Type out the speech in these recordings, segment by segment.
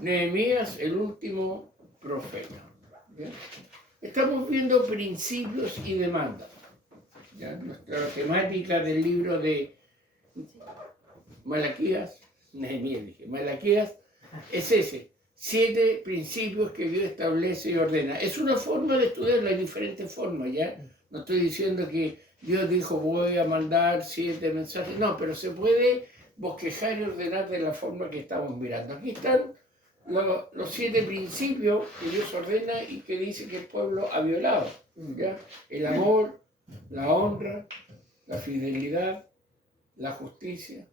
Nehemías, el último profeta. ¿Ya? Estamos viendo principios y demandas. ¿Ya? Nuestra temática del libro de Malaquías, Nehemías dije, Malaquías es ese, 7 principios que Dios establece y ordena. Es una forma de estudiarlo, hay diferentes formas, ¿ya? No estoy diciendo que Dios dijo voy a mandar 7 mensajes, no, pero se puede bosquejar y ordenar de la forma que estamos mirando. Aquí están los 7 principios que Dios ordena y que dice que el pueblo ha violado, ¿ya? El amor, la honra, la fidelidad, la justicia,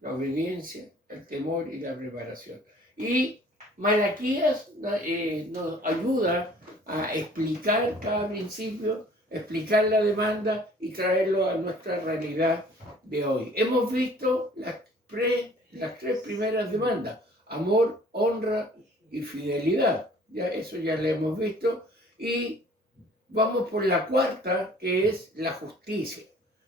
la obediencia, el temor y la preparación. Y Malaquías nos ayuda a explicar cada principio, explicar la demanda y traerlo a nuestra realidad de hoy. Hemos visto las 3 primeras demandas: amor, honra y fidelidad. Ya, eso ya lo hemos visto. Y vamos por la 4ª, que es la justicia.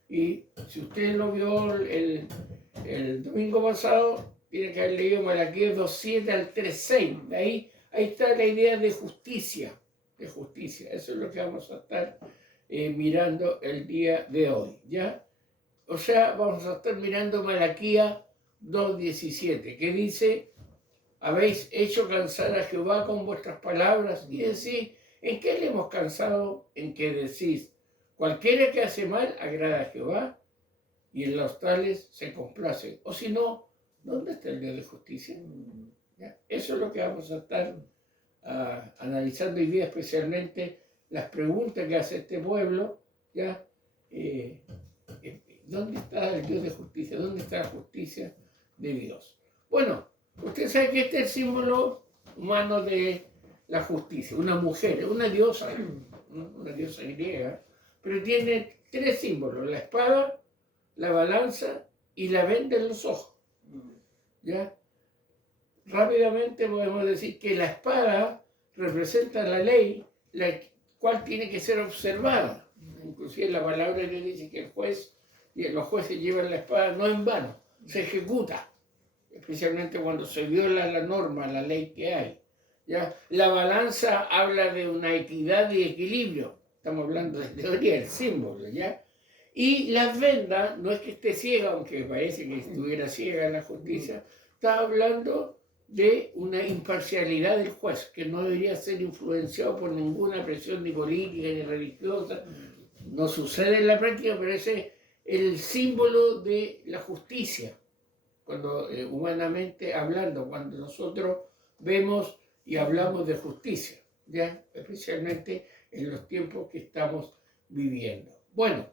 Y si usted lo vio el domingo pasado, tiene que haber leído Malaquías 2:7 al 3:6. Ahí está la idea de justicia. De justicia. Eso es lo que vamos a estar mirando el día de hoy. ¿Ya? O sea, vamos a estar mirando Malaquías 2:17, que dice: habéis hecho cansar a Jehová con vuestras palabras. Y decís: ¿en qué le hemos cansado? En que decís: cualquiera que hace mal agrada a Jehová, y en los tales se complace. O si no, ¿dónde está el Dios de justicia? ¿Ya? Eso es lo que vamos a estar analizando hoy día, especialmente las preguntas que hace este pueblo. ¿Ya? ¿Dónde está el Dios de justicia? ¿Dónde está la justicia de Dios? Bueno, usted sabe que este es el símbolo humano de la justicia. Una mujer, una diosa griega, pero tiene 3 símbolos: la espada, la balanza y la venda en los ojos. ¿Ya? Rápidamente podemos decir que la espada representa la ley, la cual tiene que ser observada. Inclusive la palabra le dice que el juez y los jueces llevan la espada no en vano, se ejecuta, especialmente cuando se viola la norma, la ley que hay. ¿Ya? La balanza habla de una equidad y equilibrio. Estamos hablando de teoría, el símbolo, ¿ya? Y las vendas, no es que esté ciega, aunque parece que estuviera ciega en la justicia, está hablando de una imparcialidad del juez, que no debería ser influenciado por ninguna presión ni política ni religiosa. No sucede en la práctica, pero ese es el símbolo de la justicia, cuando humanamente hablando, cuando nosotros vemos y hablamos de justicia, ¿ya? Especialmente en los tiempos que estamos viviendo. Bueno,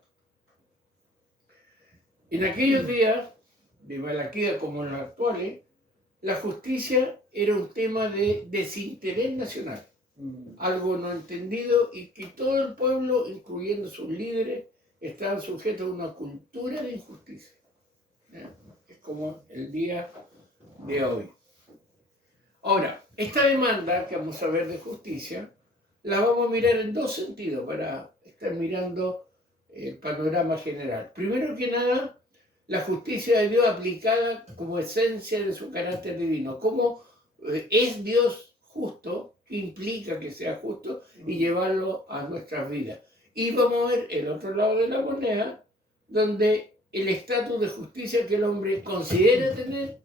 en aquellos días de Malaquías como en los actuales, la justicia era un tema de desinterés nacional, algo no entendido, y que todo el pueblo, incluyendo sus líderes, estaban sujetos a una cultura de injusticia. ¿Ya? Es como el día de hoy. Ahora, esta demanda que vamos a ver de justicia, la vamos a mirar en 2 sentidos para estar mirando el panorama general. Primero que nada, la justicia de Dios aplicada como esencia de su carácter divino. ¿Cómo es Dios justo? ¿Qué implica que sea justo? Y llevarlo a nuestras vidas. Y vamos a ver el otro lado de la moneda, donde el estatus de justicia que el hombre considera tener,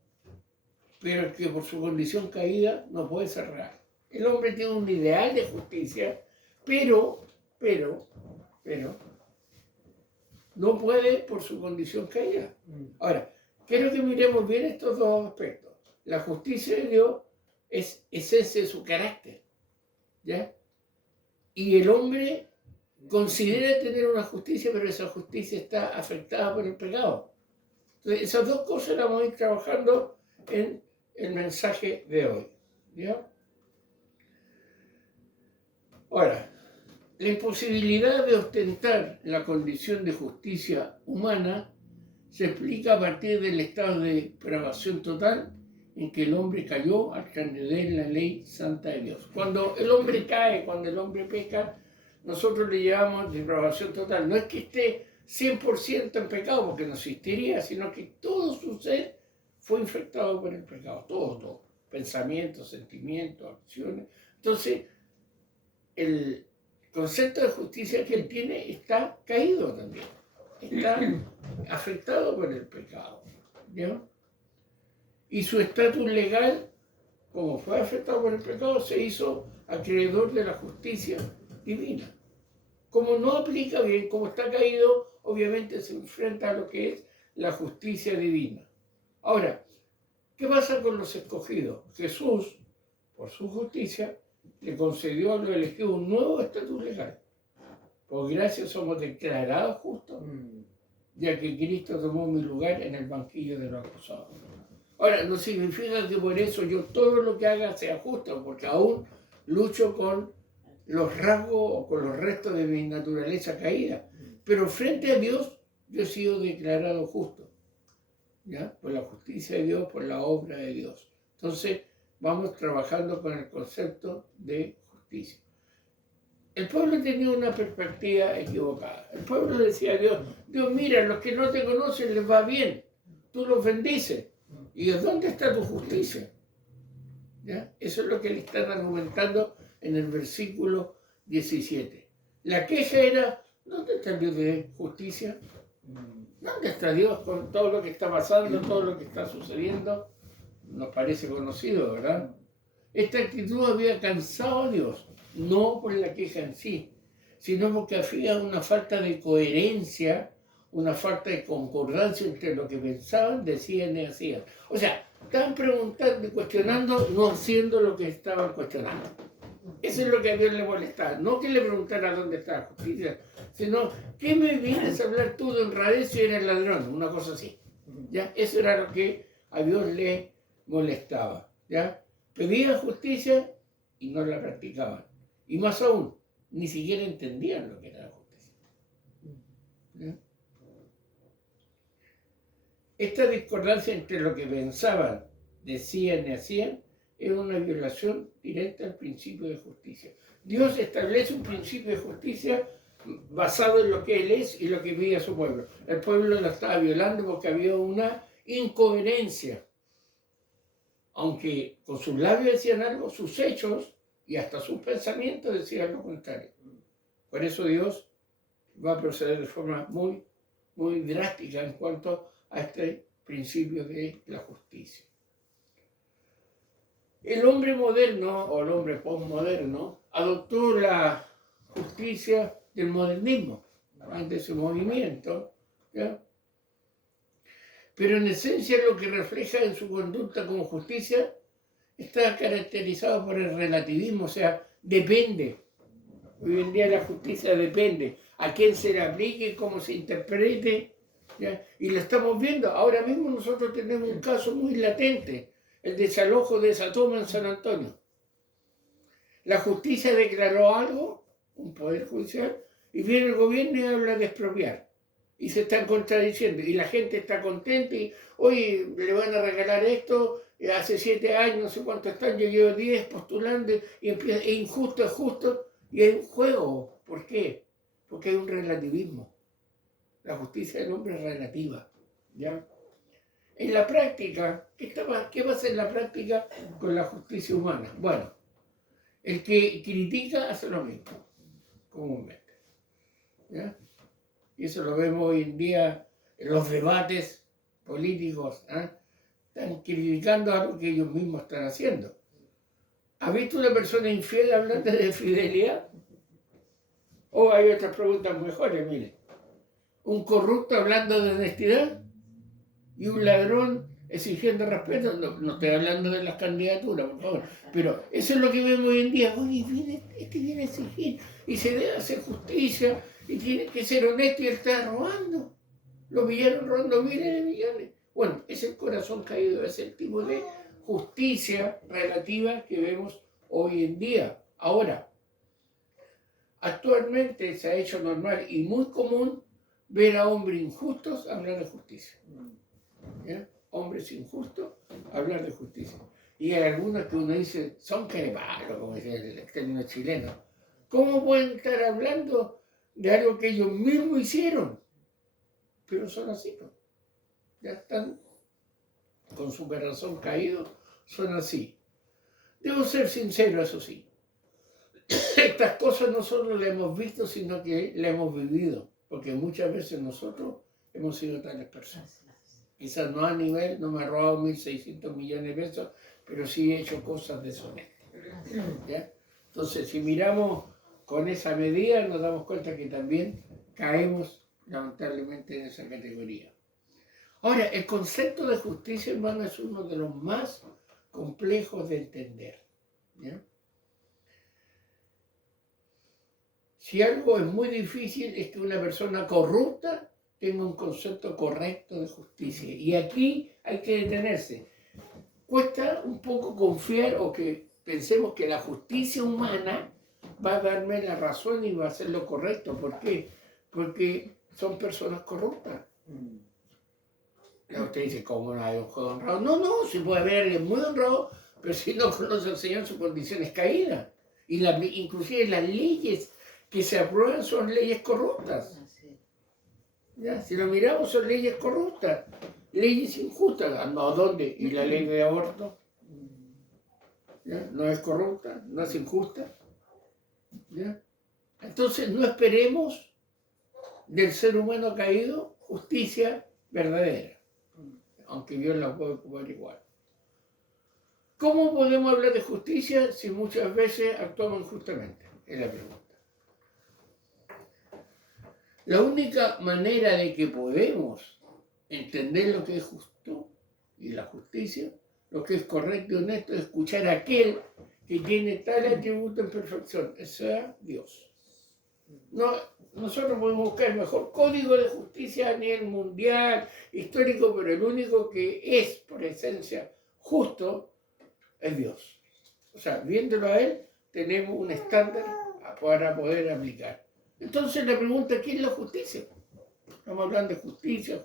pero que por su condición caída no puede ser real. El hombre tiene un ideal de justicia, pero no puede por su condición caída. Ahora, quiero que miremos bien estos 2 aspectos. La justicia de Dios es esencia de su carácter, ¿ya? Y el hombre considera tener una justicia, pero esa justicia está afectada por el pecado. Entonces, esas 2 cosas las vamos a ir trabajando en el mensaje de hoy, ¿ya? Ahora, la imposibilidad de ostentar la condición de justicia humana se explica a partir del estado de depravación total en que el hombre cayó al transgredir la ley santa de Dios. Cuando el hombre cae, cuando el hombre peca, nosotros le llamamos depravación total. No es que esté 100% en pecado, porque no existiría, sino que todo su ser fue infectado por el pecado, todo. pensamientos, sentimientos, acciones. Entonces, el concepto de justicia que él tiene está caído también, está afectado por el pecado, ¿ya? Y su estatus legal, como fue afectado por el pecado, se hizo acreedor de la justicia divina. Como no aplica bien, como está caído, obviamente se enfrenta a lo que es la justicia divina. Ahora, ¿qué pasa con los escogidos? Jesús, por su justicia, le concedió a los elegidos un nuevo estatus legal. Por gracia somos declarados justos, ya que Cristo tomó mi lugar en el banquillo de los acusados. Ahora, no significa que por eso yo todo lo que haga sea justo, porque aún lucho con los rasgos o con los restos de mi naturaleza caída. Pero frente a Dios, yo he sido declarado justo, ¿ya? Por la justicia de Dios, por la obra de Dios. Entonces, vamos trabajando con el concepto de justicia. El pueblo tenía una perspectiva equivocada. El pueblo decía a Dios, Dios, mira, los que no te conocen les va bien, tú los bendices. ¿Y dónde está tu justicia? ¿Ya? Eso es lo que le están argumentando en el versículo 17. La queja era, ¿dónde está el Dios de justicia? ¿Dónde está Dios con todo lo que está pasando, todo lo que está sucediendo? Nos parece conocido, ¿verdad? Esta actitud había cansado a Dios, no por la queja en sí, sino porque había una falta de coherencia, una falta de concordancia entre lo que pensaban, decían y hacían. O sea, estaban preguntando y cuestionando, no haciendo lo que estaban cuestionando. Eso es lo que a Dios le molestaba. No que le preguntara dónde está la justicia, sino, ¿qué me vienes a hablar tú de honradez si eres ladrón? Una cosa así. ¿Ya? Eso era lo que a Dios le molestaba. ¿Ya? Pedían justicia y no la practicaban. Y más aún, ni siquiera entendían lo que era la justicia. ¿Ya? Esta discordancia entre lo que pensaban, decían y hacían es una violación directa al principio de justicia. Dios establece un principio de justicia basado en lo que Él es y lo que pide a su pueblo. El pueblo lo estaba violando porque había una incoherencia. Aunque con sus labios decían algo, sus hechos y hasta sus pensamientos decían lo contrario. Por eso Dios va a proceder de forma muy, muy drástica en cuanto a este principio de la justicia. El hombre moderno, o el hombre postmoderno, adoptó la justicia del modernismo, de ese movimiento, ¿ya? Pero en esencia lo que refleja en su conducta como justicia está caracterizado por el relativismo, o sea, depende. Hoy en día la justicia depende a quién se le aplique, cómo se interprete, ¿ya? Y lo estamos viendo. Ahora mismo nosotros tenemos un caso muy latente, el desalojo de esa toma en San Antonio. La justicia declaró algo, un poder judicial, y viene el gobierno y habla de expropiar. Y se están contradiciendo. Y la gente está contenta y hoy le van a regalar esto. Hace 7 años, no sé cuántos están, yo llevo 10 postulando y empieza, es injusto, es justo. Y hay un juego. ¿Por qué? Porque hay un relativismo. La justicia del hombre es relativa, ¿ya? En la práctica, ¿qué pasa en la práctica con la justicia humana? Bueno, el que critica hace lo mismo, comúnmente, ¿ya? Y eso lo vemos hoy en día en los debates políticos, ¿eh? Están criticando algo que ellos mismos están haciendo. ¿Has visto una persona infiel hablando de fidelidad? O hay otras preguntas mejores, mire. ¿Un corrupto hablando de honestidad? ¿Y un ladrón exigiendo respeto? No estoy hablando de las candidaturas, por favor. Pero eso es lo que vemos hoy en día. Oye, este viene a exigir y se debe hacer justicia y tiene que ser honesto y él está robando. Lo pillaron robando miles de millones. Bueno, es el corazón caído, es el tipo de justicia relativa que vemos hoy en día. Ahora, actualmente se ha hecho normal y muy común ver a hombres injustos hablar de justicia. ¿Ya? Hombres injustos hablar de justicia. Y hay algunos que uno dice, son carepalos, como dice el término chileno. ¿Cómo pueden estar hablando de algo que ellos mismos hicieron? Pero son así, ¿no? Ya están con su corazón caído, son así. Debo ser sincero, eso sí. Estas cosas no solo las hemos visto, sino que las hemos vivido, porque muchas veces nosotros hemos sido tales personas. Quizás no a nivel, no me he robado 1.600 millones de pesos, pero sí he hecho cosas deshonestas. ¿Ya? Entonces, si miramos con esa medida, nos damos cuenta que también caemos lamentablemente en esa categoría. Ahora, el concepto de justicia, hermano, es uno de los más complejos de entender. ¿Ya? Si algo es muy difícil es que una persona corrupta tenga un concepto correcto de justicia. Y aquí hay que detenerse. Cuesta un poco confiar o que pensemos que la justicia humana va a darme la razón y va a hacer lo correcto. ¿Por qué? Porque son personas corruptas. Usted dice, ¿cómo no hay un juego honrado? No, si puede haber alguien muy honrado, pero si no conoce al Señor, su condición es caída. Y inclusive las leyes que se aprueban son leyes corruptas. ¿Ya? Si lo miramos, son leyes corruptas, leyes injustas. No, ¿dónde? ¿Y la ley de aborto? ¿Ya? ¿No es corrupta? ¿No es injusta? ¿Ya? Entonces, no esperemos del ser humano caído justicia verdadera, aunque Dios la puede ocupar igual. ¿Cómo podemos hablar de justicia si muchas veces actuamos injustamente? Es la pregunta. La única manera de que podemos entender lo que es justo y la justicia, lo que es correcto y honesto, es escuchar a aquel que tiene tal atributo en perfección, sea Dios. No, nosotros podemos buscar el mejor código de justicia a nivel mundial, histórico, pero el único que es, por esencia, justo, es Dios. O sea, viéndolo a Él, tenemos un estándar para poder aplicar. Entonces la pregunta, ¿qué es la justicia? Estamos hablando de justicia.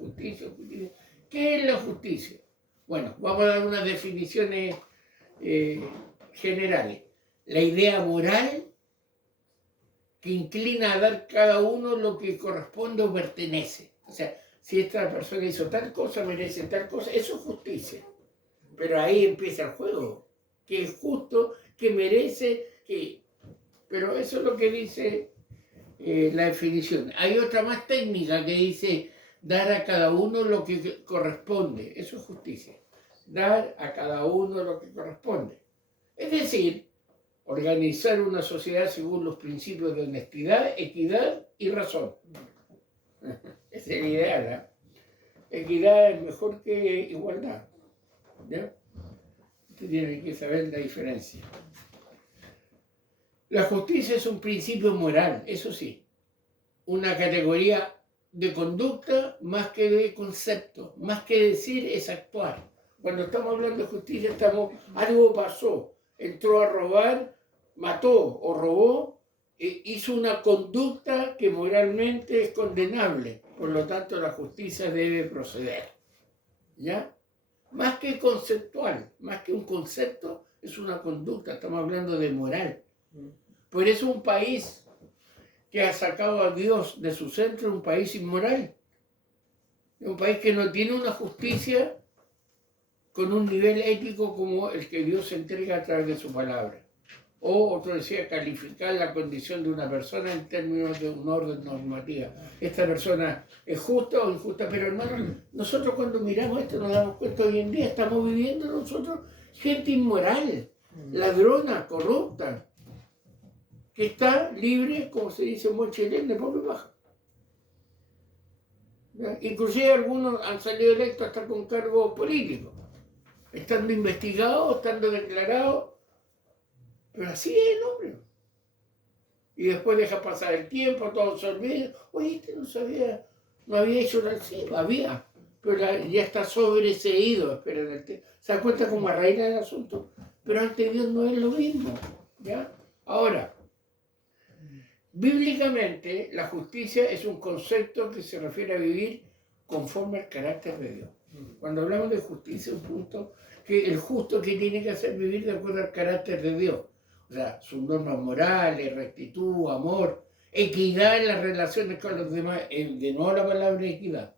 ¿Qué es la justicia? Bueno, vamos a dar unas definiciones generales. La idea moral que inclina a dar cada uno lo que corresponde o pertenece. O sea, si esta persona hizo tal cosa, merece tal cosa, eso es justicia. Pero ahí empieza el juego. ¿Qué es justo? ¿Qué merece? ¿Qué? Pero eso es lo que dice la definición. Hay otra más técnica que dice dar a cada uno lo que corresponde. Eso es justicia. Dar a cada uno lo que corresponde. Es decir, organizar una sociedad según los principios de honestidad, equidad y razón. Ese es el ideal, ¿eh? Equidad es mejor que igualdad. ¿Ya? Usted tiene que saber la diferencia. La justicia es un principio moral, eso sí, una categoría de conducta más que de concepto, más que decir es actuar. Cuando estamos hablando de justicia, algo pasó, entró a robar, mató o robó, hizo una conducta que moralmente es condenable, por lo tanto la justicia debe proceder. ¿Ya? Más que conceptual, más que un concepto, es una conducta, estamos hablando de moral. Por eso un país que ha sacado a Dios de su centro es un país inmoral. Es un país que no tiene una justicia con un nivel ético como el que Dios entrega a través de su palabra. O otro decía, calificar la condición de una persona en términos de un orden normativo. Esta persona es justa o injusta, pero hermano, nosotros cuando miramos esto nos damos cuenta, hoy en día estamos viviendo nosotros gente inmoral, ladrona, corrupta, que está libre, como se dice en buen chileno, de pobre baja. Inclusive algunos han salido electos hasta con cargos políticos, estando investigados, estando declarados, pero así es el hombre. Y después deja pasar el tiempo, todos se olvidan. Oye, este no había hecho nada, sí, había, pero ya está sobreseído, esperen, se da cuenta como arraiga el asunto, pero ante Dios no es lo mismo, ¿ya? Ahora, bíblicamente, la justicia es un concepto que se refiere a vivir conforme al carácter de Dios. Cuando hablamos de justicia, un punto que el justo que tiene que hacer vivir de acuerdo al carácter de Dios. O sea, sus normas morales, rectitud, amor, equidad en las relaciones con los demás. De nuevo la palabra equidad.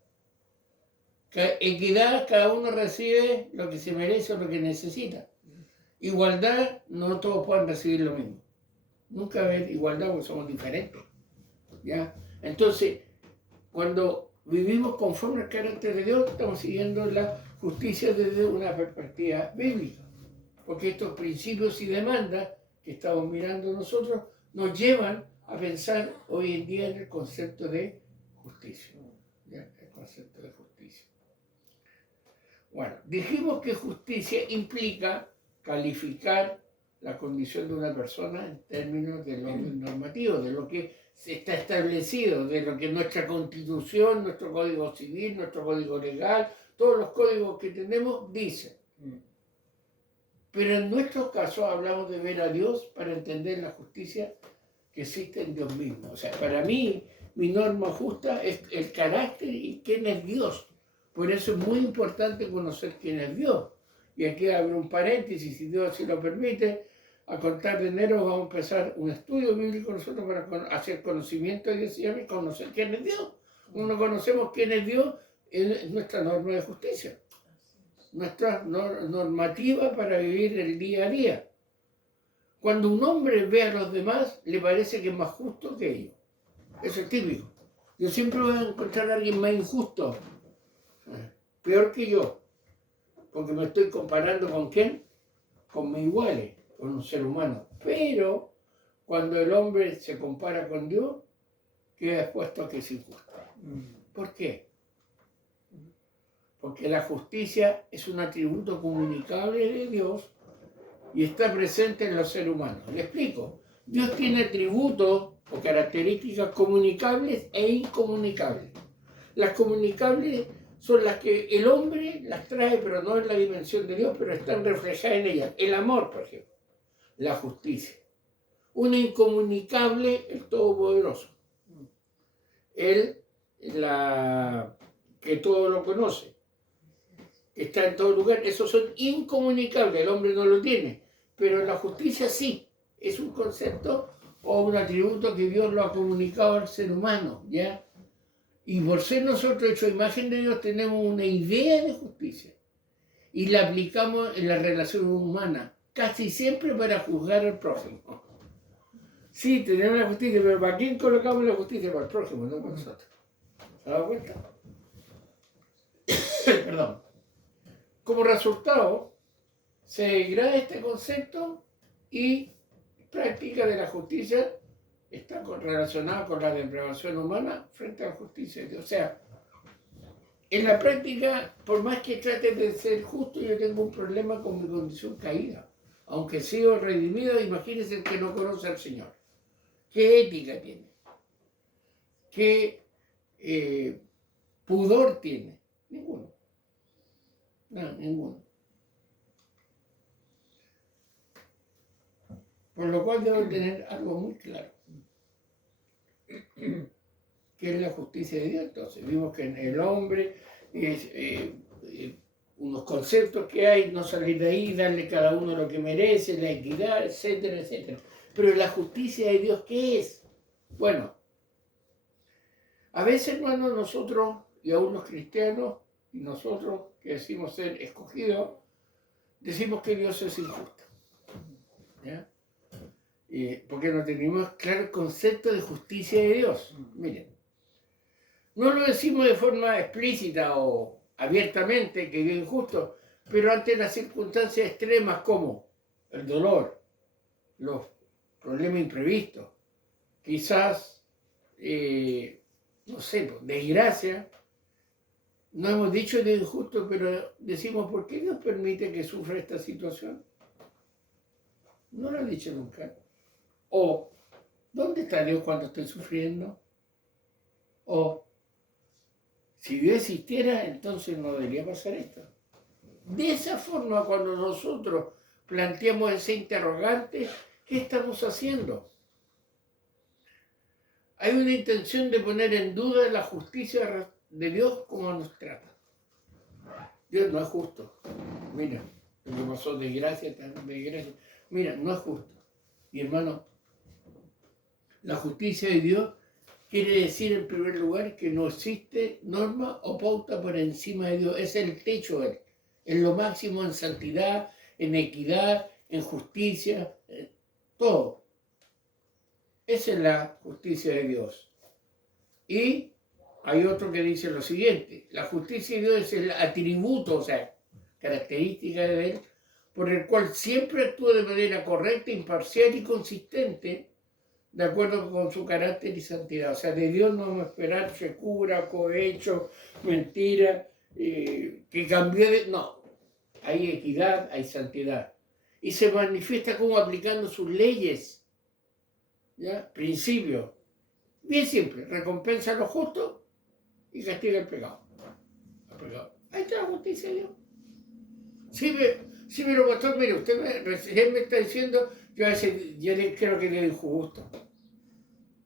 Equidad, cada uno recibe lo que se merece o lo que necesita. Igualdad, no todos pueden recibir lo mismo. Nunca va a haber igualdad porque somos diferentes. ¿Ya? Entonces, cuando vivimos conforme al carácter de Dios, estamos siguiendo la justicia desde una perspectiva bíblica. Porque estos principios y demandas que estamos mirando nosotros nos llevan a pensar hoy en día en el concepto de justicia. ¿Ya? El concepto de justicia. Bueno, dijimos que justicia implica calificar la condición de una persona en términos de lo normativo, de lo que está establecido, de lo que nuestra Constitución, nuestro Código Civil, nuestro Código Legal, todos los códigos que tenemos dicen. Pero en nuestros casos hablamos de ver a Dios para entender la justicia que existe en Dios mismo. O sea, para mí, mi norma justa es el carácter y quién es Dios. Por eso es muy importante conocer quién es Dios. Y aquí abro un paréntesis, si Dios así lo permite. A contar de enero vamos a empezar un estudio bíblico nosotros para hacer conocimiento de Dios y conocer quién es Dios. Cuando conocemos quién es Dios, es nuestra norma de justicia. Nuestra normativa para vivir el día a día. Cuando un hombre ve a los demás, le parece que es más justo que ellos. Eso es típico. Yo siempre voy a encontrar a alguien más injusto, peor que yo, porque me estoy comparando con ¿quién? Con mis iguales, con un ser humano. Pero cuando el hombre se compara con Dios, queda expuesto a que es injusto. ¿Por qué? Porque la justicia es un atributo comunicable de Dios y está presente en los seres humanos. Le explico. Dios tiene atributos o características comunicables e incomunicables. Las comunicables son las que el hombre las trae, pero no en la dimensión de Dios, pero están reflejadas en ellas. El amor, por ejemplo. La justicia. Una incomunicable, el Todopoderoso. Él, que todo lo conoce. Está en todo lugar. Esos son incomunicables. El hombre no lo tiene. Pero la justicia sí. Es un concepto o un atributo que Dios lo ha comunicado al ser humano, ¿ya? Y por ser nosotros hechos a imagen de Dios tenemos una idea de justicia y la aplicamos en la relación humana, casi siempre para juzgar al prójimo. Sí, tenemos la justicia, pero ¿para quién colocamos la justicia? Para el prójimo, no para nosotros. ¿Se ha dado cuenta? Perdón. Como resultado, se degrada este concepto y práctica de la justicia está relacionada con la depravación humana frente a la justicia de Dios. O sea, en la práctica, por más que trate de ser justo, yo tengo un problema con mi condición caída. Aunque he sido redimido, imagínense el que no conoce al Señor. ¿Qué ética tiene? ¿Qué pudor tiene? Ninguno. No, ninguno. Por lo cual debo tener algo muy claro. ¿Qué es la justicia de Dios? Entonces, vimos que en el hombre unos conceptos que hay, no salir de ahí, darle a cada uno lo que merece, la equidad, etcétera, etcétera. Pero la justicia de Dios, ¿qué es? Bueno, a veces, hermanos, nosotros, y aún los cristianos, y nosotros que decimos ser escogidos, decimos que Dios es injusto. ¿Ya? Porque no tenemos claro el concepto de justicia de Dios. Miren, no lo decimos de forma explícita o abiertamente que es injusto, pero ante las circunstancias extremas como el dolor, los problemas imprevistos, quizás, no sé, desgracia, no hemos dicho de injusto, pero decimos, ¿por qué Dios permite que sufra esta situación? No lo he dicho nunca. O, ¿dónde está Dios cuando estoy sufriendo? O, si Dios existiera, entonces no debería pasar esto. De esa forma, cuando nosotros planteamos ese interrogante, ¿qué estamos haciendo? Hay una intención de poner en duda la justicia de Dios como nos trata. Dios no es justo. Mira, lo que pasó, desgracia. Mira, no es justo. Y hermano, la justicia de Dios quiere decir en primer lugar que no existe norma o pauta por encima de Dios. Es el techo de Él. Es lo máximo en santidad, en equidad, en justicia, todo. Esa es la justicia de Dios. Y hay otro que dice lo siguiente: la justicia de Dios es el atributo, o sea, característica de Él, por el cual siempre actúa de manera correcta, imparcial y consistente, de acuerdo con su carácter y santidad. O sea, de Dios no vamos a esperar secura, cohecho, mentira, que cambió de... No, hay equidad, hay santidad. Y se manifiesta como aplicando sus leyes, ¿ya? Principios. Bien simple: recompensa lo justo y castiga el pecado. Ahí está la justicia de Dios. Sí, pero pastor, mire, usted recién me está diciendo, yo creo que Dios es injusto.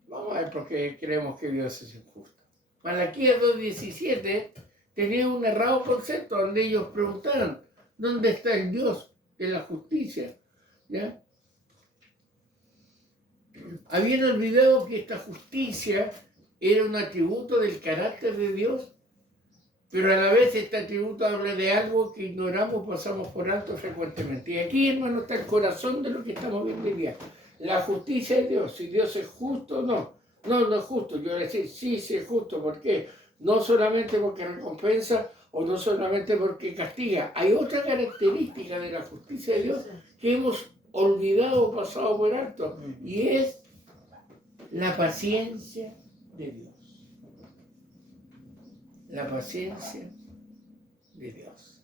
Vamos a ver por qué creemos que Dios es injusto. Malaquías 2:17 tenía un errado concepto donde ellos preguntaron: ¿dónde está el Dios de la justicia? ¿Ya? Habían olvidado que esta justicia era un atributo del carácter de Dios, pero a la vez este atributo habla de algo que ignoramos, pasamos por alto frecuentemente. Y aquí, hermano, está el corazón de lo que estamos viendo hoy día. La justicia de Dios, si Dios es justo o no. No, no es justo. Yo voy a decir, sí, sí es justo. ¿Por qué? No solamente porque recompensa o no solamente porque castiga. Hay otra característica de la justicia de Dios que hemos olvidado o pasado por alto, y es la paciencia de Dios. La paciencia de Dios.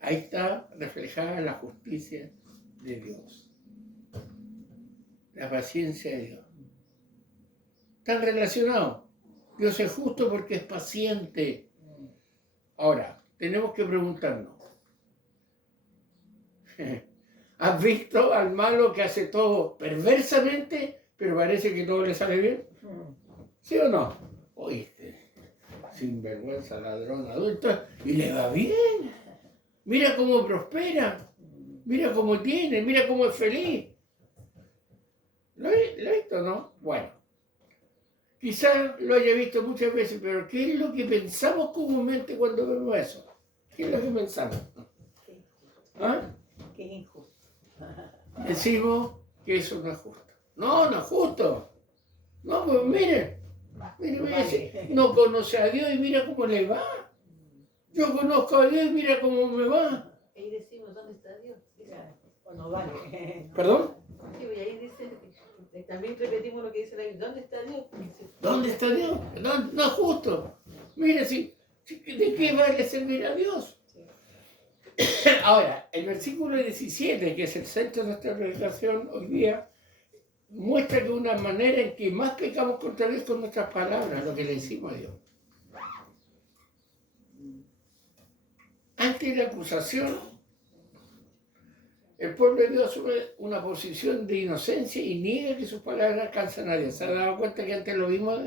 Ahí está reflejada la justicia de Dios. La paciencia de Dios. Están relacionados. Dios es justo porque es paciente. Ahora, tenemos que preguntarnos: ¿has visto al malo que hace todo perversamente, pero parece que todo le sale bien? ¿Sí o no? Oíste, sinvergüenza, ladrón, adulto, y le va bien. Mira cómo prospera, mira cómo tiene, mira cómo es feliz. ¿Lo he visto, no? Bueno, quizás lo haya visto muchas veces, pero ¿qué es lo que pensamos comúnmente cuando vemos eso? ¿Qué es lo que pensamos? ¿Ah? Que es injusto. Decimos que eso no es justo. No, no es justo. No, pues mire, no conoce a Dios y mira cómo le va. Yo conozco a Dios y mira cómo me va. Ahí decimos, ¿dónde está Dios? O no vale. ¿Perdón? Sí, y ahí dice, también repetimos lo que dice la Biblia: ¿dónde está Dios? ¿Dónde está Dios? No, no es justo. Mire, ¿de qué vale servir a Dios? Ahora, el versículo 17, que es el centro de nuestra predicación hoy día, muestra que una manera en que más pecamos contra Dios con nuestras palabras, lo que le decimos a Dios. Ante la acusación, el pueblo de Dios asume una posición de inocencia y niega que sus palabras alcanzan a Dios. ¿Se ha dado cuenta que antes lo vimos?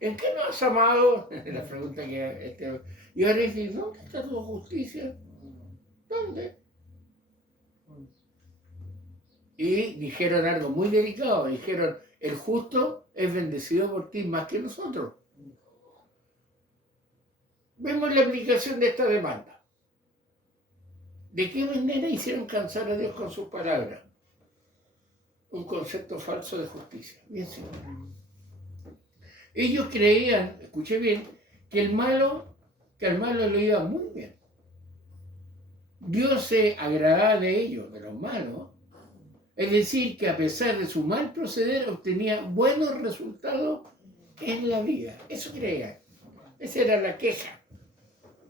¿En qué nos has amado? La pregunta que... Y ahora dice: ¿dónde está tu justicia? ¿Dónde? Y dijeron algo muy delicado. Dijeron: el justo es bendecido por ti más que nosotros. Vemos la aplicación de esta demanda. ¿De qué manera hicieron cansar a Dios con sus palabras? Un concepto falso de justicia. Bien simple. Ellos creían, escuché bien, que al malo le iba muy bien. Dios se agradaba de ellos, de los malos. Es decir, que a pesar de su mal proceder, obtenía buenos resultados en la vida. Eso creían. Esa era la queja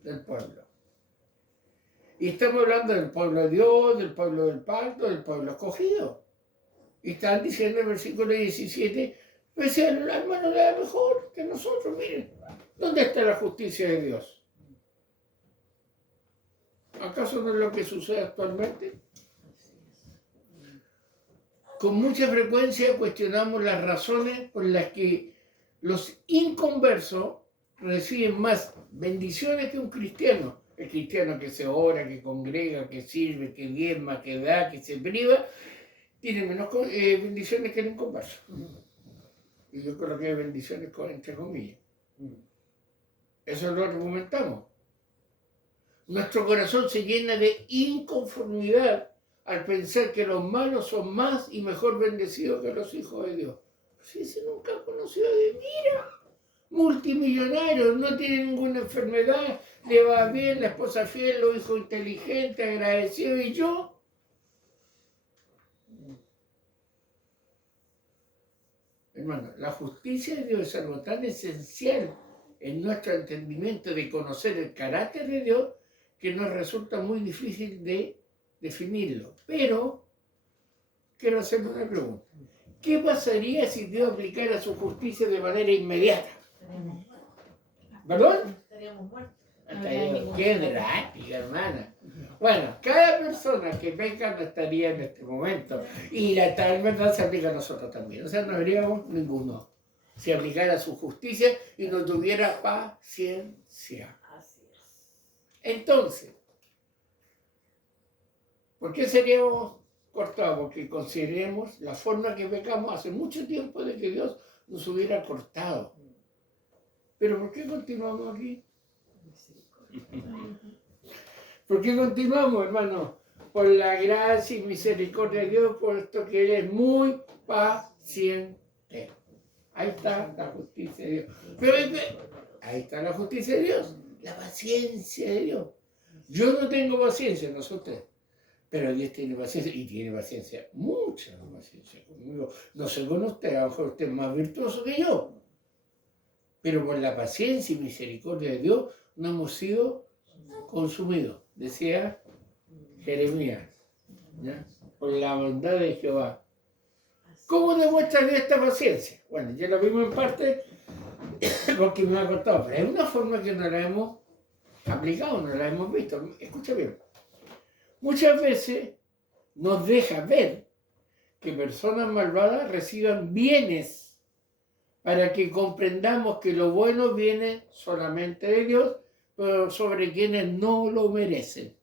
del pueblo. Y estamos hablando del pueblo de Dios, del pueblo del pacto, del pueblo escogido. Y están diciendo en el versículo 17: pues el hermano le da mejor que nosotros. Miren, ¿dónde está la justicia de Dios? ¿Acaso no es lo que sucede actualmente? Con mucha frecuencia cuestionamos las razones por las que los inconversos reciben más bendiciones que un cristiano. El cristiano que se ora, que congrega, que sirve, que diezma, que da, que se priva, tiene menos bendiciones que el inconverso. Y yo creo que hay bendiciones entre comillas. Eso lo argumentamos. Nuestro corazón se llena de inconformidad al pensar que los malos son más y mejor bendecidos que los hijos de Dios. Si ese nunca ha conocido de mira, multimillonario, no tiene ninguna enfermedad, le va bien, la esposa fiel, los hijos inteligentes, agradecidos, y yo. Hermano, la justicia de Dios es algo tan esencial en nuestro entendimiento de conocer el carácter de Dios que nos resulta muy difícil de definirlo. Pero quiero hacerle una pregunta. ¿Qué pasaría si Dios aplicara su justicia de manera inmediata? ¿Perdón? Estaríamos muertos. Qué drástica, hermana. Bueno, cada persona que peca no estaría en este momento. Y la tal verdad se aplica a nosotros también. O sea, no habríamos ninguno si aplicara su justicia y no tuviera paciencia. Así es. Entonces, ¿por qué seríamos cortados? Porque consideremos la forma que pecamos hace mucho tiempo de que Dios nos hubiera cortado. Pero ¿por qué continuamos aquí? ¿Por qué continuamos, hermano? Por la gracia y misericordia de Dios, puesto que Él es muy paciente. Ahí está la justicia de Dios. Pero ahí está la justicia de Dios, la paciencia de Dios. Yo no tengo paciencia, no sé usted, pero Dios tiene paciencia, y tiene paciencia, mucha paciencia conmigo. No sé con usted, a lo mejor usted es más virtuoso que yo, pero por la paciencia y misericordia de Dios no hemos sido consumidos, decía Jeremías, ¿ya? Por la bondad de Jehová. ¿Cómo demuestra Dios esta paciencia? Bueno, ya lo vimos en parte porque me ha costado, pero hay una forma que no la hemos aplicado, no la hemos visto. Escucha bien. Muchas veces nos deja ver que personas malvadas reciban bienes para que comprendamos que lo bueno viene solamente de Dios, pero sobre quienes no lo merecen.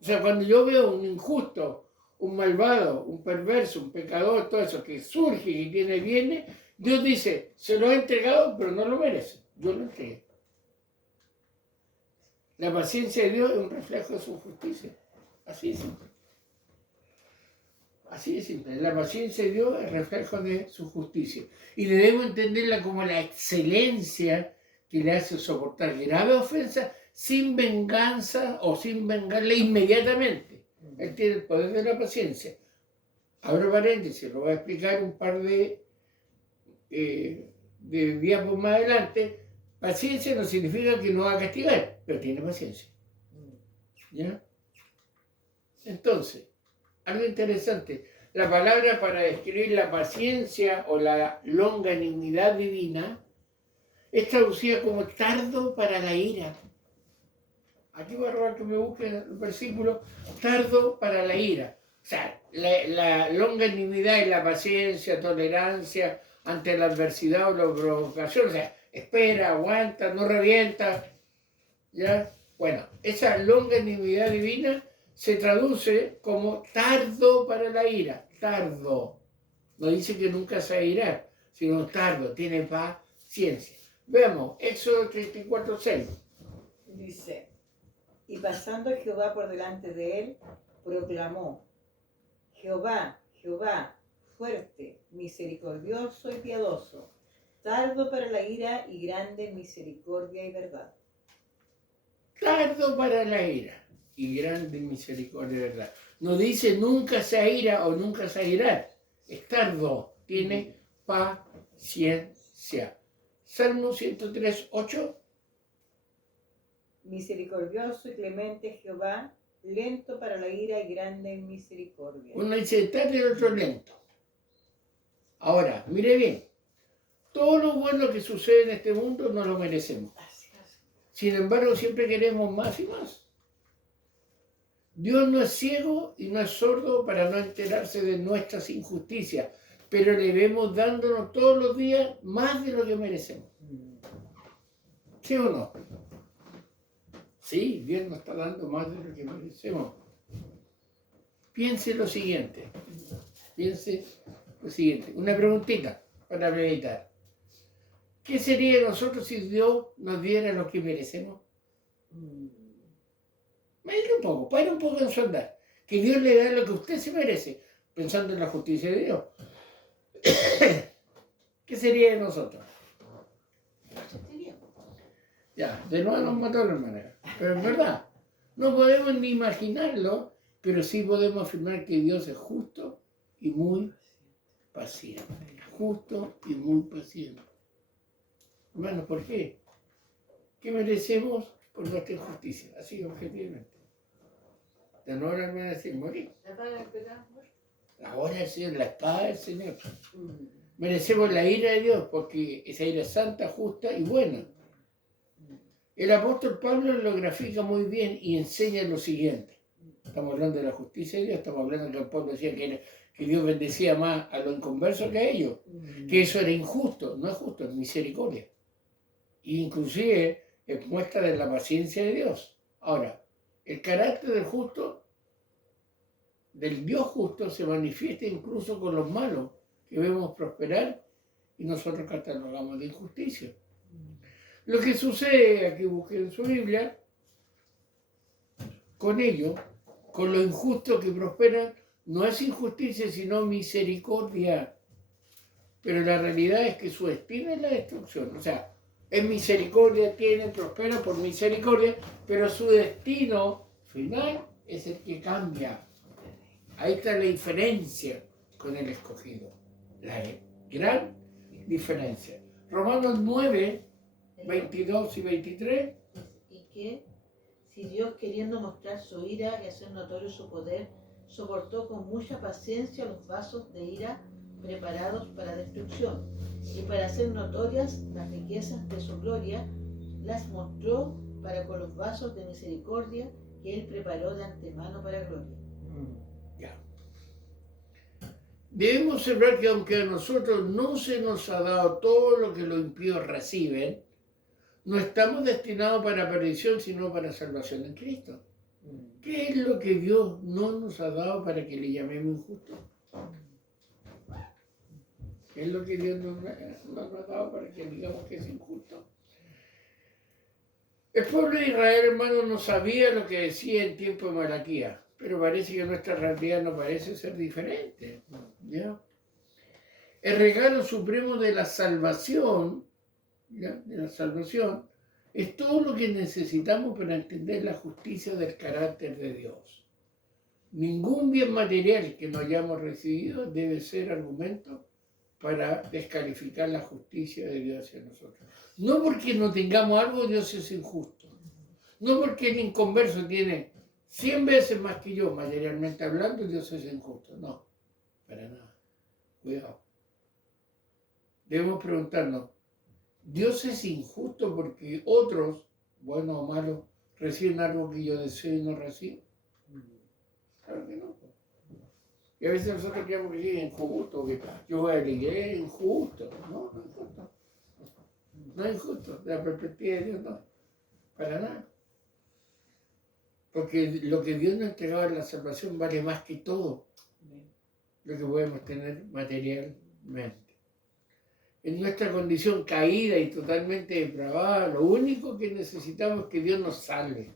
O sea, cuando yo veo un injusto, un malvado, un perverso, un pecador, todo eso que surge y tiene bienes, Dios dice, se lo ha entregado, pero no lo merece. Yo lo entregué. La paciencia de Dios es un reflejo de su justicia. Así de simple. Así de simple. La paciencia de Dios es reflejo de su justicia. Y debemos entenderla como la excelencia que le hace soportar grave ofensa sin venganza o sin vengarle inmediatamente. Él tiene el poder de la paciencia. Abro paréntesis, lo voy a explicar un par de días más adelante. Paciencia no significa que no va a castigar, pero tiene paciencia. ¿Ya? Entonces, algo interesante. La palabra para describir la paciencia o la longanimidad divina es traducida como tardo para la ira. Aquí voy a robar que me busquen el versículo, tardo para la ira. O sea, la longanimidad y la paciencia, tolerancia ante la adversidad o la provocación. O sea, espera, aguanta, no revienta. ¿Ya? Bueno, esa longanimidad divina se traduce como tardo para la ira. Tardo. No dice que nunca se va a irar, sino tardo, tiene paciencia. Veamos, Éxodo 34:6. Dice, y pasando Jehová por delante de él, proclamó, Jehová, Jehová, fuerte, misericordioso y piadoso, tardo para la ira y grande en misericordia y verdad. Tardo para la ira y grande en misericordia y verdad. No dice nunca se ira o nunca se irá. Es tardo, tiene paciencia. Salmo 103:8. Misericordioso y clemente Jehová, lento para la ira y grande en misericordia. Uno dice tarde y el otro lento. Ahora, mire bien, todo lo bueno que sucede en este mundo no lo merecemos. Sin embargo, siempre queremos más y más. Dios no es ciego y no es sordo para no enterarse de nuestras injusticias, pero le vemos dándonos todos los días más de lo que merecemos. ¿Sí o no? Sí, Dios nos está dando más de lo que merecemos. Piense lo siguiente. Una preguntita para meditar. ¿Qué sería de nosotros si Dios nos diera lo que merecemos? Medite un poco, pare un poco en su andar. Que Dios le da lo que usted se merece, pensando en la justicia de Dios. ¿Qué sería de nosotros? Ya, de nuevo nos mató la hermana. Pero es verdad, no podemos ni imaginarlo, pero sí podemos afirmar que Dios es justo y muy paciente. Justo y muy paciente. Hermano, ¿por qué? ¿Qué merecemos por nuestra injusticia? Así, objetivamente. De nuevo la hermana decir, morir. La paga del pecado, muerte. Ahora el Señor, la espada del Señor. Merecemos la ira de Dios porque esa ira es santa, justa y buena. El apóstol Pablo lo grafica muy bien y enseña lo siguiente. Estamos hablando de la justicia de Dios, estamos hablando que el pueblo decía que Dios bendecía más a los inconversos que a ellos, que eso era injusto, no es justo, es misericordia. Y inclusive es muestra de la paciencia de Dios. Ahora, el carácter del justo, del Dios justo, se manifiesta incluso con los malos que vemos prosperar y nosotros catalogamos de injusticia. Lo que sucede, aquí busqué en su Biblia, con ello, con lo injusto que prosperan, no es injusticia sino misericordia. Pero la realidad es que su destino es la destrucción. O sea, es misericordia, prospera por misericordia, pero su destino final es el que cambia. Ahí está la diferencia con el escogido. La gran diferencia. Romanos 9, 22 y 23. Y que, si Dios, queriendo mostrar su ira y hacer notorio su poder, soportó con mucha paciencia los vasos de ira preparados para destrucción, y para hacer notorias las riquezas de su gloria, las mostró para con los vasos de misericordia que Él preparó de antemano para gloria. Ya. Debemos observar que aunque a nosotros no se nos ha dado todo lo que los impíos reciben, no estamos destinados para perdición, sino para salvación en Cristo. ¿Qué es lo que Dios no nos ha dado para que le llamemos injusto? ¿Qué es lo que Dios no nos ha dado para que digamos que es injusto? El pueblo de Israel, hermano, no sabía lo que decía en tiempo de Malaquías, pero parece que nuestra realidad no parece ser diferente. ¿Ya? El regalo supremo de la salvación, ¿ya? De la salvación, es todo lo que necesitamos para entender la justicia del carácter de Dios. Ningún bien material que no hayamos recibido debe ser argumento para descalificar la justicia de Dios hacia nosotros. No porque no tengamos algo, Dios es injusto. No porque el inconverso tiene 100 veces más que yo, materialmente hablando, Dios es injusto. No, para nada. Cuidado. Debemos preguntarnos, ¿Dios es injusto porque otros, buenos o malos, reciben algo que yo deseo y no recibo? Claro que no. Y a veces nosotros creemos que es injusto, que yo voy a la iglesia, es injusto. No, no es injusto. No es injusto, de la perspectiva de Dios no. Para nada. Porque lo que Dios nos ha entregado en la salvación vale más que todo lo que podemos tener materialmente. En nuestra condición caída y totalmente depravada, lo único que necesitamos es que Dios nos salve.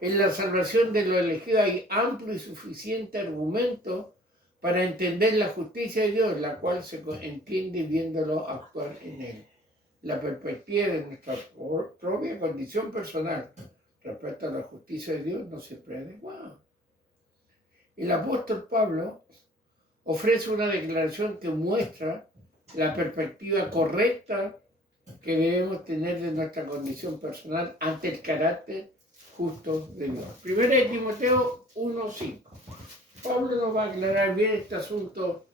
En la salvación de los elegidos hay amplio y suficiente argumento para entender la justicia de Dios, la cual se entiende viéndolo actuar en Él. La perspectiva de nuestra propia condición personal respecto a la justicia de Dios no siempre es adecuada. El apóstol Pablo ofrece una declaración que muestra la perspectiva correcta que debemos tener de nuestra condición personal ante el carácter justo de Dios. Primera de Timoteo 1:5. Pablo nos va a aclarar bien este asunto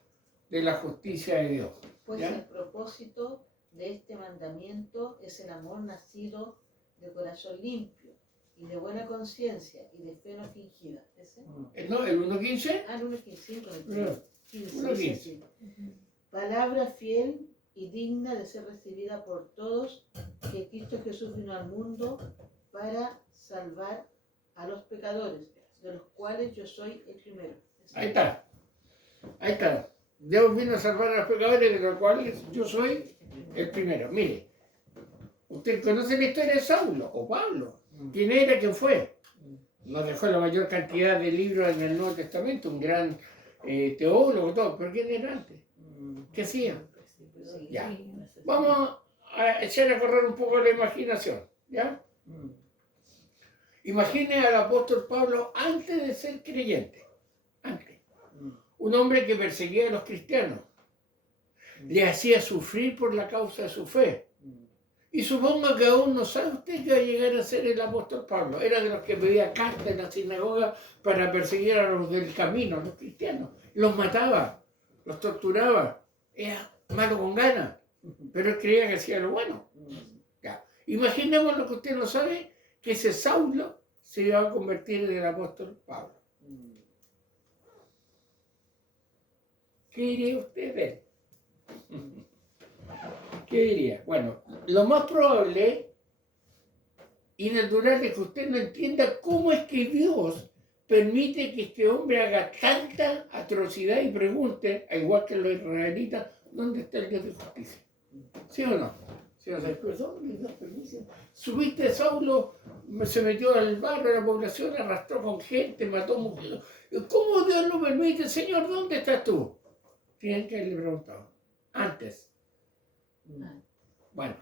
de la justicia de Dios. Pues ¿Ya? el propósito de este mandamiento es el amor nacido de corazón limpio y de buena conciencia y de fe no fingida. ¿Ese? ¿No? ¿El 1:15? Ah, el 1.15, No, 1:15. Palabra fiel y digna de ser recibida por todos, que Cristo Jesús vino al mundo para salvar a los pecadores, de los cuales yo soy el primero. Ahí está. Ahí está. Dios vino a salvar a los pecadores, de los cuales yo soy el primero. Mire, usted conoce la historia de Saulo o Pablo. ¿Quién era? ¿Quién fue? nos dejó la mayor cantidad de libros en el Nuevo Testamento, un gran teólogo, todo. ¿Pero quién era antes? ¿Qué hacía? Sí. Ya. Vamos a echar a correr un poco la imaginación, ¿ya? Imagine al apóstol Pablo antes de ser creyente, antes. Un hombre que perseguía a los cristianos, le hacía sufrir por la causa de su fe. Y suponga que aún no sabe usted que va a llegar a ser el apóstol Pablo. Era de los que pedía cartas en la sinagoga para perseguir a los del camino, a los cristianos. Los mataba, los torturaba. Era malo con ganas, pero él creía que hacía lo bueno. Ya. Imaginemos lo que usted no sabe, que ese Saulo se iba a convertir en el apóstol Pablo. ¿Qué diría usted de él? ¿Qué diría? Bueno, lo más probable y natural es que usted no entienda cómo es que Dios permite que este hombre haga tanta atrocidad y pregunte, al igual que los israelitas, ¿dónde está el Dios de justicia? ¿Sí o no? ¿Sí o no? ¿Dónde Dios permite? Subiste a Saulo, se metió al barrio de la población, arrastró con gente, mató mujeres. ¿Cómo Dios lo permite? Señor, ¿dónde estás tú? Tienen que haberle preguntado. Antes. Bueno.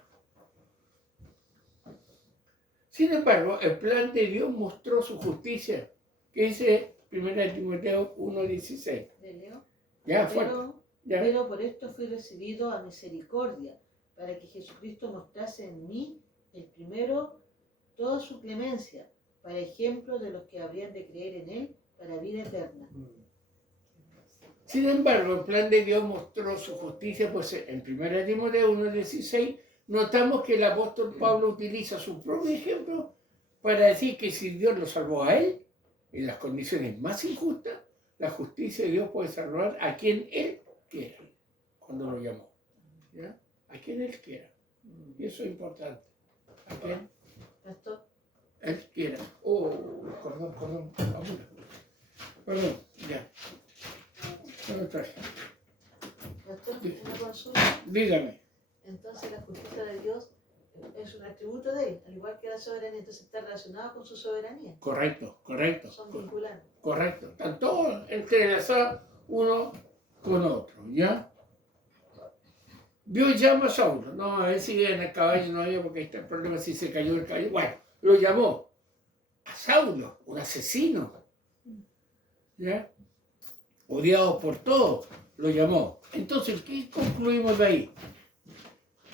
Sin embargo, el plan de Dios mostró su justicia, que dice 1 Timoteo 1:16. ¿Le leo? Ya, fuerte. Ya. Pero por esto fui recibido a misericordia, para que Jesucristo mostrase en mí el primero toda su clemencia, para ejemplo de los que habrían de creer en él para vida eterna. Sin embargo, el plan de Dios mostró su justicia, pues en 1 Timoteo 1:16 notamos que el apóstol Pablo utiliza su propio ejemplo para decir que si Dios lo salvó a él, en las condiciones más injustas, la justicia de Dios puede salvar a quien él quiera, cuando lo llamó. ¿Ya? A quien él quiera. Y eso es importante. ¿A quién? ¿Pastor? Él quiera. Oh, perdón. Perdón, ya. No lo traje. Pastor, Sí. una consulta. Dígame. Entonces la justicia de Dios es un atributo de él, al igual que la soberanía, entonces está relacionado con su soberanía. Correcto. Son vinculantes. Correcto. Están todos entrelazados uno con otro, ¿ya? Dios llama a Saulo. No, a ver si en el caballo no había, porque ahí está el problema si se cayó el caballo. Bueno, lo llamó a Saulo, un asesino, ¿ya? Odiado por todos, lo llamó. Entonces, ¿qué concluimos de ahí?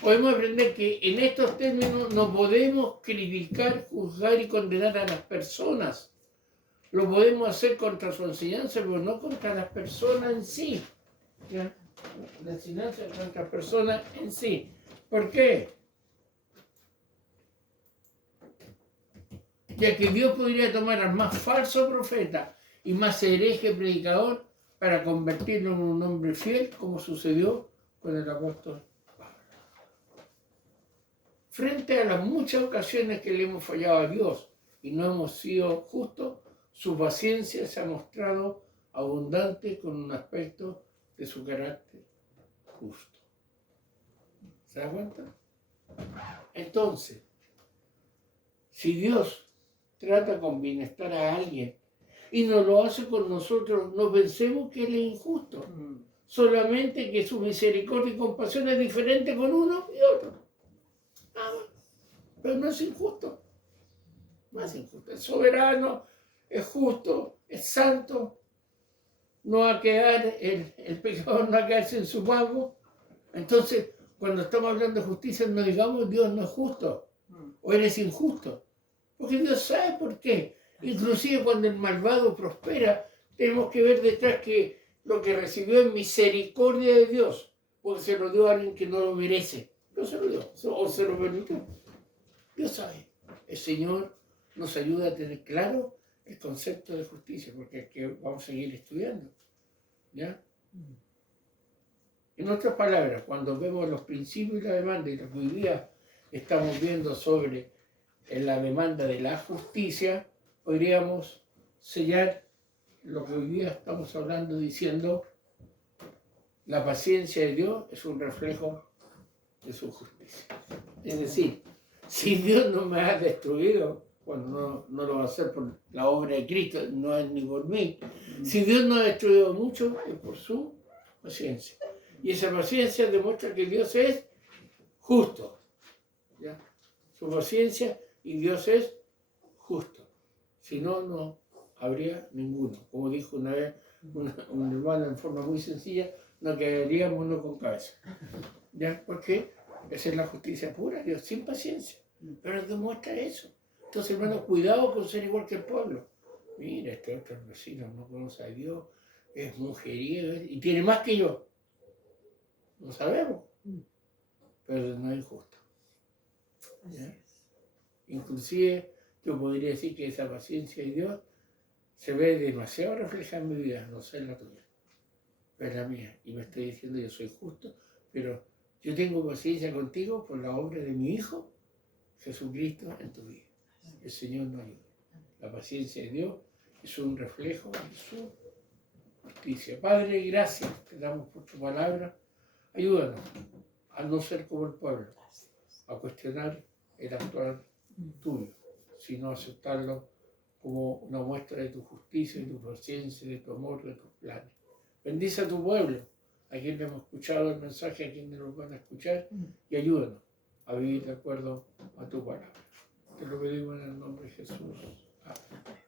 Podemos aprender que en estos términos no podemos criticar, juzgar y condenar a las personas. Lo podemos hacer contra su enseñanza, pero no contra las personas en sí. ¿Ya? La enseñanza contra las personas en sí. ¿Por qué? Ya que Dios podría tomar al más falso profeta y más hereje predicador para convertirlo en un hombre fiel, como sucedió con el apóstol Pablo. Frente a las muchas ocasiones que le hemos fallado a Dios y no hemos sido justos, su paciencia se ha mostrado abundante con un aspecto de su carácter justo. ¿Se da cuenta? Entonces, si Dios trata con bienestar a alguien y no lo hace con nosotros, no pensemos que Él es injusto. Solamente que su misericordia y compasión es diferente con uno y otro. Pero no es injusto. No es injusto. Es soberano, es justo, es santo. No va a quedar, el pecador no va a quedarse en su pago. Entonces, cuando estamos hablando de justicia, no digamos Dios no es justo o eres injusto. Porque Dios sabe por qué. Inclusive cuando el malvado prospera, tenemos que ver detrás que lo que recibió es misericordia de Dios, porque se lo dio a alguien que no lo merece. No se lo dio, o se lo permitió. Dios sabe. El Señor nos ayuda a tener claro el concepto de justicia, porque es que vamos a seguir estudiando. ¿Ya? En otras palabras, cuando vemos los principios y la demanda, y lo que hoy día estamos viendo sobre la demanda de la justicia, podríamos sellar lo que hoy día estamos hablando diciendo: la paciencia de Dios es un reflejo de su justicia. Es decir, si Dios no me ha destruido Bueno, no lo va a hacer por la obra de Cristo, no es ni por mí. Si Dios no ha destruido mucho, es por su paciencia. Y esa paciencia demuestra que Dios es justo. ¿Ya? Su paciencia y Dios es justo. Si no, no habría ninguno. Como dijo una vez un hermano en forma muy sencilla, no quedaríamos uno con cabeza. ¿Ya? Porque esa es la justicia pura, Dios sin paciencia. Pero demuestra eso. Entonces, hermanos, cuidado con ser igual que el pueblo. Mira, este otro vecino no conoce a Dios, es mujeriego y tiene más que yo. No sabemos, pero no es injusto. ¿Ya? Inclusive, yo podría decir que esa paciencia de Dios se ve demasiado reflejada en mi vida, no sé en la tuya, pero en la mía. Y me estoy diciendo, yo soy justo, pero yo tengo paciencia contigo por la obra de mi Hijo, Jesucristo, en tu vida. El Señor nos ayuda. La paciencia de Dios es un reflejo de su justicia. Padre, gracias, te damos por tu palabra. Ayúdanos a no ser como el pueblo, a cuestionar el actuar tuyo, sino aceptarlo como una muestra de tu justicia, de tu paciencia, de tu amor, de tus planes. Bendice a tu pueblo, a quienes hemos escuchado el mensaje, a quienes lo van a escuchar, y ayúdanos a vivir de acuerdo a tu palabra. Te lo pedimos en el nombre de Jesús. Amén.